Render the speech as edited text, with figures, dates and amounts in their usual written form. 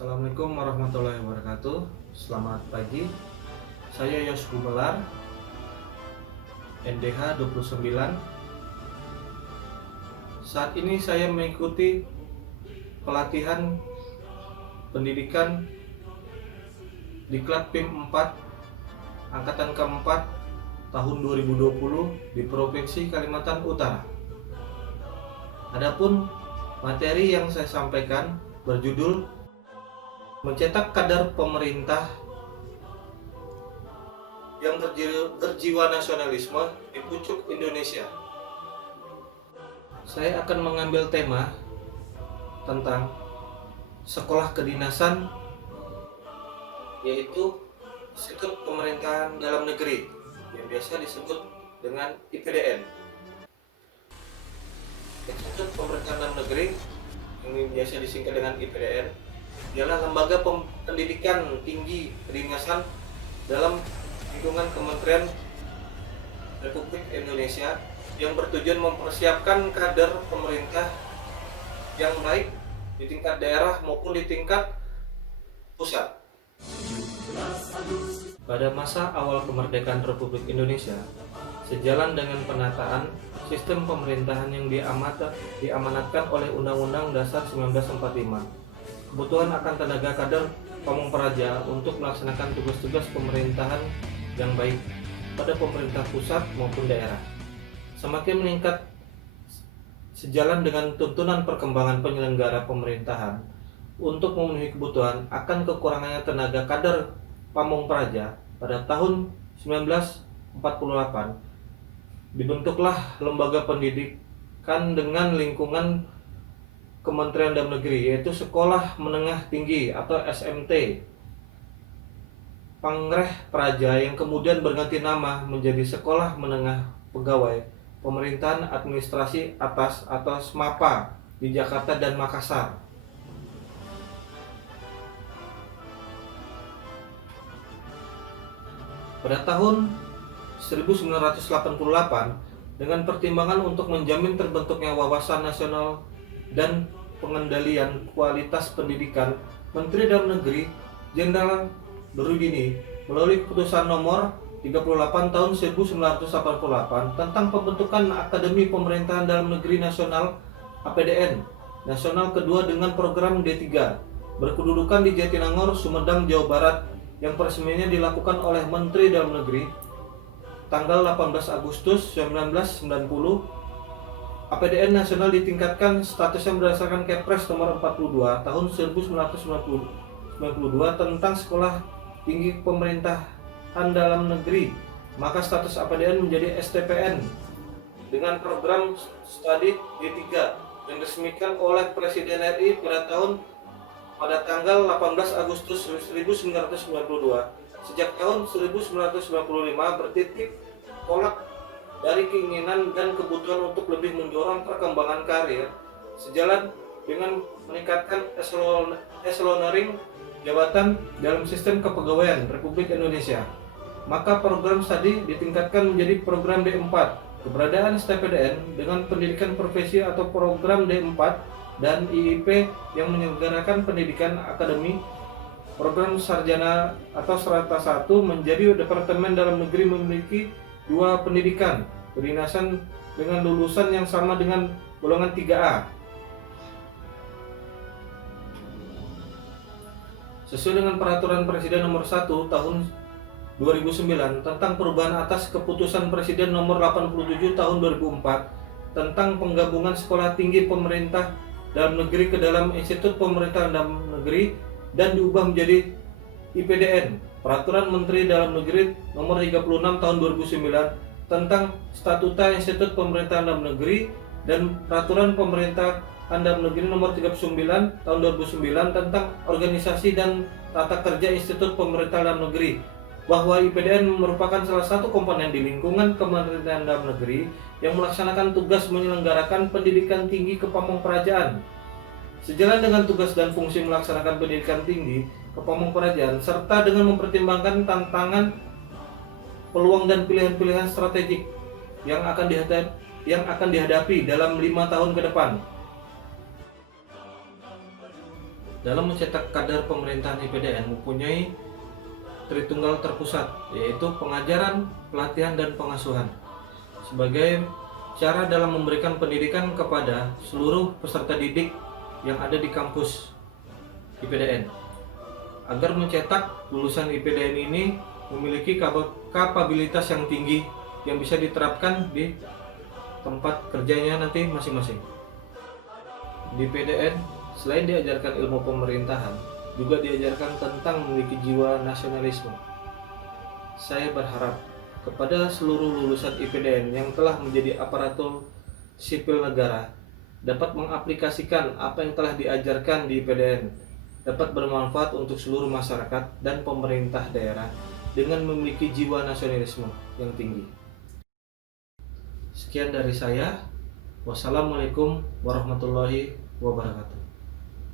Assalamualaikum warahmatullahi wabarakatuh. Selamat pagi. Saya Yos Gumelar, NDH 29. Saat ini saya mengikuti pelatihan pendidikan Diklat PIM 4 angkatan keempat tahun 2020 di Provinsi Kalimantan Utara. Adapun materi yang saya sampaikan berjudul mencetak kader pemerintah yang berjiwa nasionalisme di pucuk Indonesia. Saya akan mengambil tema tentang sekolah kedinasan, yaitu Institut Pemerintahan Dalam Negeri yang biasa disebut dengan IPDN. Institut Pemerintahan Dalam Negeri yang biasa disingkat dengan IPDN ialah lembaga pendidikan tinggi kedinasan dalam lingkungan Kementerian Republik Indonesia yang bertujuan mempersiapkan kader pemerintah yang baik di tingkat daerah maupun di tingkat pusat. Pada masa awal kemerdekaan Republik Indonesia, sejalan dengan penataan sistem pemerintahan yang diamanatkan oleh Undang-Undang Dasar 1945, kebutuhan akan tenaga kader pamong praja untuk melaksanakan tugas-tugas pemerintahan yang baik pada pemerintah pusat maupun daerah semakin meningkat sejalan dengan tuntunan perkembangan penyelenggara pemerintahan. Untuk memenuhi kebutuhan akan kekurangannya tenaga kader pamong praja, pada tahun 1948 dibentuklah lembaga pendidikan dengan lingkungan Kementerian Dalam Negeri, yaitu Sekolah Menengah Tinggi atau SMT Pangreh Praja, yang kemudian berganti nama menjadi Sekolah Menengah Pegawai Pemerintahan Administrasi Atas atau SMAPA di Jakarta dan Makassar. Pada tahun 1988, dengan pertimbangan untuk menjamin terbentuknya wawasan nasional dan pengendalian kualitas pendidikan, Menteri Dalam Negeri Jenderal Burudini melalui keputusan nomor 38 tahun 1988 tentang pembentukan Akademi Pemerintahan Dalam Negeri Nasional APDN Nasional kedua dengan program D3 berkedudukan di Jatinangor, Sumedang, Jawa Barat, yang peresmiannya dilakukan oleh Menteri Dalam Negeri tanggal 18 Agustus 1990. APDN nasional ditingkatkan statusnya berdasarkan Kepres nomor 42 tahun 1992 tentang Sekolah Tinggi Pemerintahan Dalam Negeri. Maka status APDN menjadi STPN dengan program studi D3 yang diresmikan oleh Presiden RI pada tanggal 18 Agustus 1992. Sejak tahun 1995 bertitik tolak dari keinginan dan kebutuhan untuk lebih mendorong perkembangan karir sejalan dengan meningkatkan eselonering jabatan dalam sistem kepegawaian Republik Indonesia. Maka program studi ditingkatkan menjadi program D4. Keberadaan STPDN dengan pendidikan profesi atau program D4 dan IIP yang menyelenggarakan pendidikan akademi, program sarjana atau strata 1 menjadi Departemen Dalam Negeri memiliki dua pendidikan kedinasan dengan lulusan yang sama dengan golongan 3A. Sesuai dengan Peraturan Presiden Nomor 1 Tahun 2009 tentang perubahan atas Keputusan Presiden Nomor 87 Tahun 2004 tentang penggabungan Sekolah Tinggi Pemerintah Dalam Negeri ke dalam Institut Pemerintahan Dalam Negeri dan diubah menjadi IPDN, Peraturan Menteri Dalam Negeri Nomor 36 Tahun 2009 tentang Statuta Institut Pemerintahan Dalam Negeri dan Peraturan Pemerintahan Dalam Negeri Nomor 39 Tahun 2009 tentang Organisasi dan Tata Kerja Institut Pemerintahan Dalam Negeri, bahwa IPDN merupakan salah satu komponen di lingkungan Kementerian Dalam Negeri yang melaksanakan tugas menyelenggarakan pendidikan tinggi kepamongprajaan. Sejalan dengan tugas dan fungsi melaksanakan pendidikan tinggi kepamongprajaan serta dengan mempertimbangkan tantangan, peluang dan pilihan-pilihan strategik yang akan dihadapi dalam 5 tahun ke depan. dalam mencetak kader pemerintahan IPDN mempunyai Tritunggal terpusat, yaitu pengajaran, pelatihan, dan pengasuhan sebagai cara dalam memberikan pendidikan kepada seluruh peserta didik yang ada di kampus IPDN agar mencetak lulusan IPDN ini memiliki kapabilitas yang tinggi yang bisa diterapkan di tempat kerjanya nanti masing-masing. Di IPDN, selain diajarkan ilmu pemerintahan, juga diajarkan tentang memiliki jiwa nasionalisme. Saya berharap kepada seluruh lulusan IPDN yang telah menjadi aparatur sipil negara dapat mengaplikasikan apa yang telah diajarkan di IPDN, dapat bermanfaat untuk seluruh masyarakat dan pemerintah daerah dengan memiliki jiwa nasionalisme yang tinggi. Sekian dari saya. Wassalamualaikum warahmatullahi wabarakatuh.